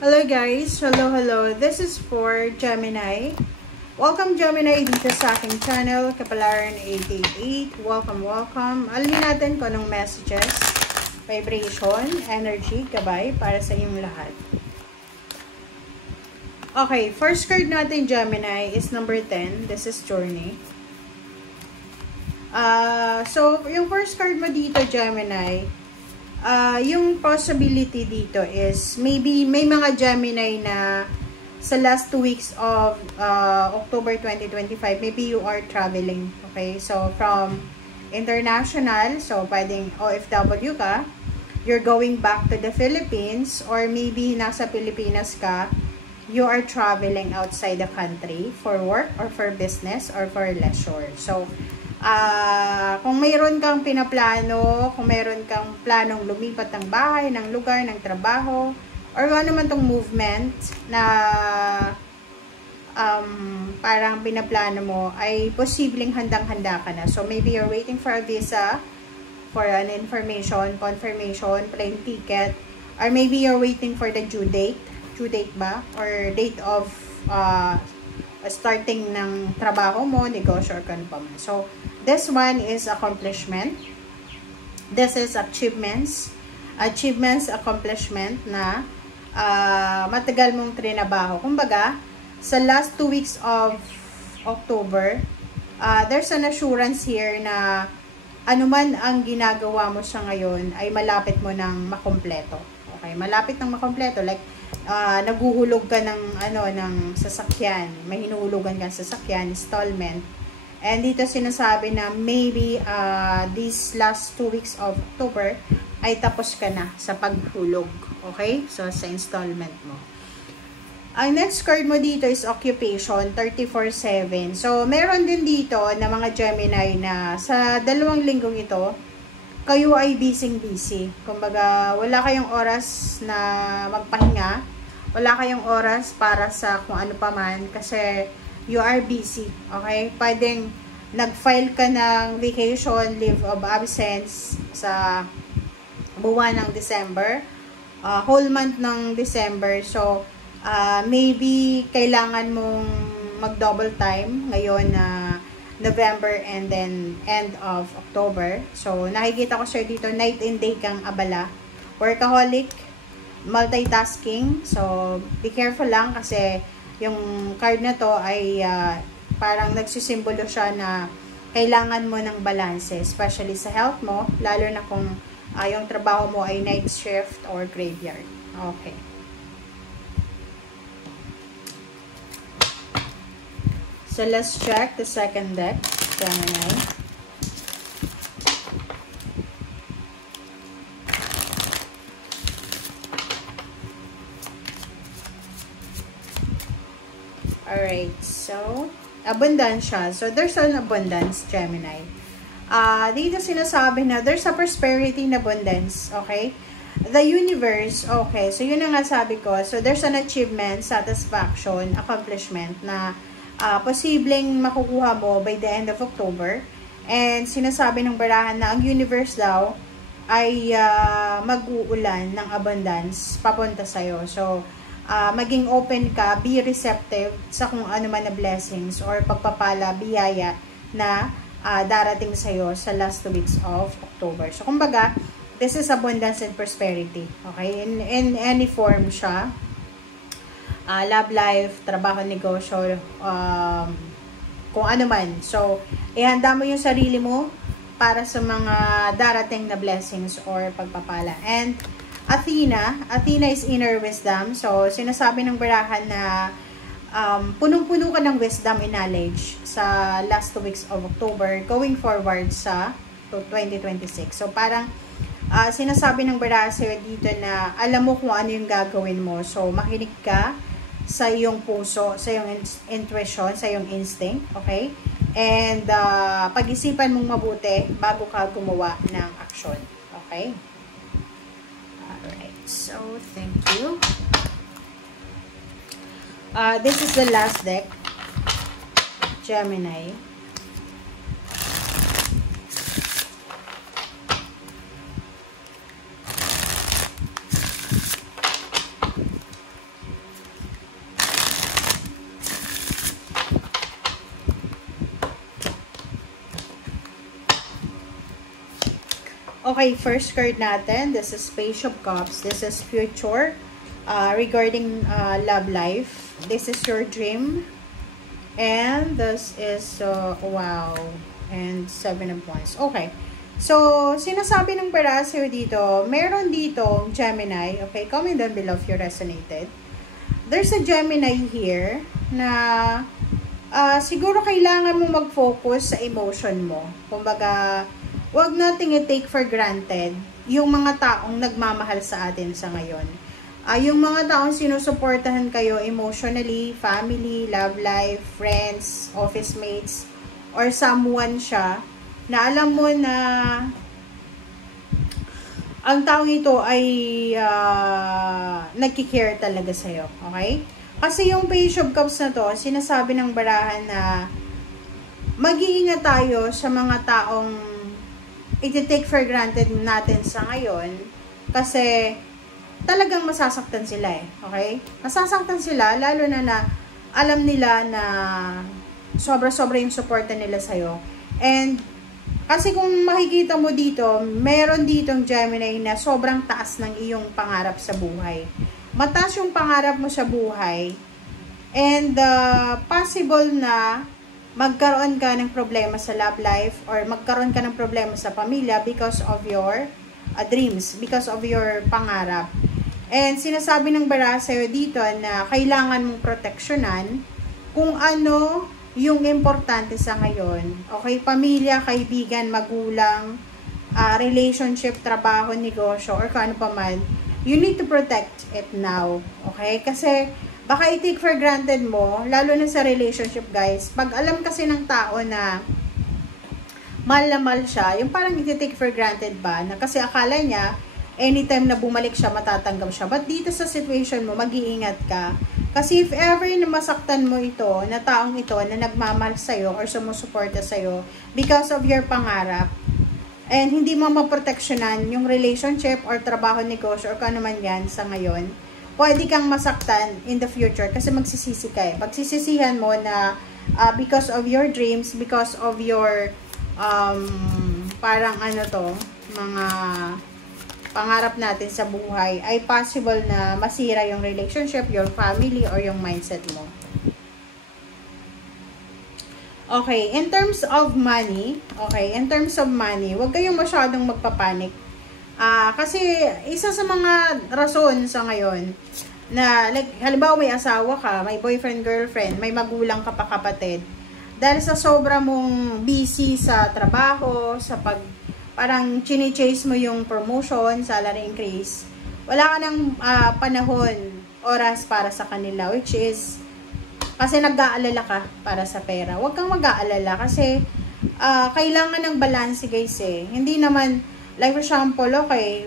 Hello guys! Hello! This is for Gemini. Welcome Gemini dito sa aking channel, Kapalaran 888. Welcome! Alamin natin kung anong messages, vibration, energy, gabay para sa inyong lahat. Okay, first card natin Gemini is number 10. This is Journey. So, yung first card mo dito Gemini, yung possibility dito is maybe may mga Gemini na sa last 2 weeks of October 2025, maybe you are traveling. Okay, so from international, so pwedeng OFW ka, you're going back to the Philippines, or maybe nasa Pilipinas ka, you are traveling outside the country for work or for business or for leisure. So kung mayroon kang pinaplano, kung mayroon kang planong lumipat ng bahay, ng lugar, ng trabaho, or ano man tong movement na parang pinaplano mo, ay posibleng handang-handa ka na. So maybe you're waiting for a visa, for an information, confirmation, plane ticket, or maybe you're waiting for the due date ba? Or date of starting ng trabaho mo, negosyo, or kano pa man. So, this one is accomplishment. This is achievements, accomplishment na matagal mong trinabaho. Kumbaga, sa last 2 weeks of October, there's an assurance here na anuman ang ginagawa mo sa ngayon ay malapit mo ng makompleto. Okay, malapit ng makompleto. Like, naguhulog ka ng sasakyan, may hinuhulugan ka ng sasakyan, installment, and dito sinasabi na maybe these last 2 weeks of October ay tapos ka na sa paghulog. Okay, so sa installment mo. Ang next card mo dito is occupation, 34/7. So meron din dito na mga Gemini na sa 2 linggong ito kayo ay busy. Kumbaga, wala kayong oras na magpahinga. Wala kayong oras para sa kung ano pa man kasi you are busy. Okay? Pwedeng nag-file ka ng vacation, leave of absence sa buwan ng December. Whole month ng December. So, maybe kailangan mong mag-double time ngayon na November and then end of October. So, nakikita ko sir dito, night and day kang abala. Workaholic, multitasking. So, be careful lang kasi yung card na to ay parang nagsisimbolo siya na kailangan mo ng balance, especially sa health mo, lalo na kung yung trabaho mo ay night shift or graveyard. Okay. So, let's check the second deck, Gemini. Alright, so, abundance siya. So, there's an abundance, Gemini. Dito sinasabi na there's a prosperity in abundance, okay? The universe, okay, so yun ang nga sabi ko. So, there's an achievement, satisfaction, accomplishment na posibleng makukuha mo by the end of October. And sinasabi ng barahan na ang universe daw ay mag-uulan ng abundance papunta sa'yo. So, maging open ka, be receptive sa kung ano man na blessings or pagpapala, biyaya na darating sa'yo sa last 2 weeks of October. So, kumbaga, this is abundance and prosperity. Okay? In any form siya. Love life, trabaho, negosyo, kung ano man. So, ihanda mo yung sarili mo para sa mga darating na blessings or pagpapala. And, Athena is inner wisdom. So, sinasabi ng barahan na punong-puno ka ng wisdom and knowledge sa last 2 weeks of October going forward sa 2026. So, parang sinasabi ng barahan sa'yo dito na alam mo kung ano yung gagawin mo. So, makinig ka sa iyong puso, sa iyong intuition, sa iyong instinct, okay? And pag-isipan mong mabuti bago ka gumawa ng action, okay? Alright, so thank you. This is the last deck, Gemini. Okay, first card natin, this is Page of Cups. This is future regarding love life. This is your dream. And this is, wow, and 7 of Wands. Okay. So, sinasabi ng Barasyo dito, meron dito Gemini. Okay, comment down below if you resonated. There's a Gemini here na siguro kailangan mo mag-focus sa emotion mo. Kumbaga, wag nating i-take for granted yung mga taong nagmamahal sa atin sa ngayon. Yung mga taong sinusuportahan kayo emotionally, family, love life, friends, office mates, or someone siya, na alam mo na ang taong ito ay nagkikare talaga sa'yo. Okay? Kasi yung Page of Cups na to, sinasabi ng barahan na mag-iingat tayo sa mga taong iti-take for granted natin sa ngayon. Kasi talagang masasaktan sila eh. Okay? Masasaktan sila, lalo na alam nila na sobra-sobra yung suporta nila sa'yo. And kasi kung makikita mo dito, meron ditong Gemini na sobrang taas ng iyong pangarap sa buhay. Mataas yung pangarap mo sa buhay. And possible na magkaroon ka ng problema sa love life or magkaroon ka ng problema sa pamilya because of your dreams, because of your pangarap. And sinasabi ng bara sa'yo dito na kailangan mong proteksyonan kung ano yung importante sa ngayon. Okay, pamilya, kaibigan, magulang, relationship, trabaho, negosyo, or kung ano pa man, you need to protect it now. Okay? Kasi baka i-take for granted mo, lalo na sa relationship, guys. Pag alam kasi ng tao na mahal na mahal siya, yung parang i-take for granted ba, na kasi akala niya, anytime na bumalik siya, matatanggap siya. But dito sa situation mo, mag-iingat ka. Kasi if ever na masaktan mo ito, na taong ito, na nagmamahal sa'yo or sumusuporta sa'yo because of your pangarap, and hindi mo maproteksyonan yung relationship or trabaho, negosyo, or kung ano man yan sa ngayon, pwede kang masaktan in the future kasi magsisisi ka eh. Pagsisisihan mo na because of your dreams, because of your parang ano to, mga pangarap natin sa buhay, ay possible na masira yung relationship, your family, or yung mindset mo. Okay, in terms of money, huwag kayong masyadong magpapanik. Kasi isa sa mga rason sa ngayon, na like, halimbawa may asawa ka, may boyfriend, girlfriend, may magulang ka pa, kapatid, dahil sa sobra mong busy sa trabaho, sa parang chine-chase mo yung promotion, salary increase, wala ka ng panahon, oras para sa kanila, which is, kasi nag-aalala ka para sa pera. Huwag kang mag-aalala kasi kailangan ng balance, guys eh. Hindi naman, like for example, okay,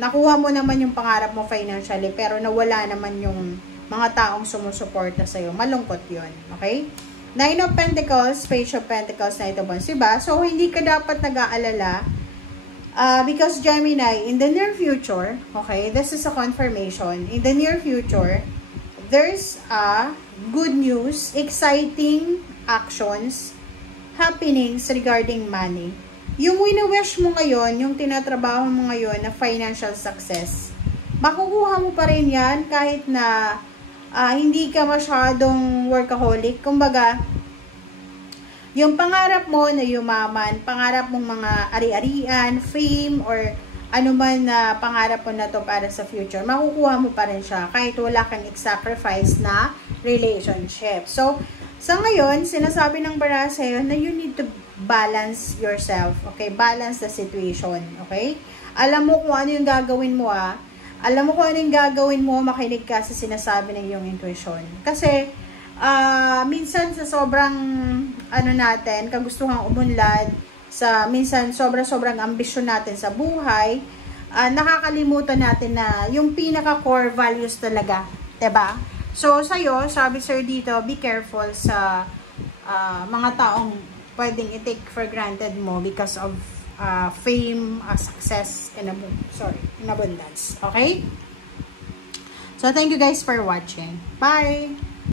nakuha mo naman yung pangarap mo financially, pero nawala naman yung mga taong sumusuporta sa'yo. Malungkot yun, okay? 9 of Pentacles, Page of Pentacles na ito, diba? So, hindi ka dapat nag-aalala because Gemini, in the near future, okay, this is a confirmation, in the near future, there's a good news, exciting actions, happenings regarding money. Yung wini-wish mo ngayon, yung tinatrabaho mo ngayon na financial success, makukuha mo pa rin yan kahit na hindi ka masyadong workaholic. Kumbaga, yung pangarap mo na yumaman, pangarap mong mga ari-arian, fame, or ano man na pangarap mo na to para sa future, makukuha mo pa rin siya kahit wala kang sacrifice na relationship. So, sa ngayon, sinasabi ng bara sa'yo na you need to balance yourself. Okay? Balance the situation. Okay? Alam mo kung ano yung gagawin mo Alam mo kung ano yung gagawin mo, makinig ka sa sinasabi ng iyong intuition. Kasi, minsan sa sobrang, natin, kagustuhang umunlad, minsan sobrang ambisyon natin sa buhay, nakakalimutan natin na yung pinaka-core values talaga. Diba? So, sa'yo, sabi sir dito, be careful sa mga taong pwedeng i-take for granted mo because of fame, success, in abundance. Okay? So, thank you guys for watching. Bye!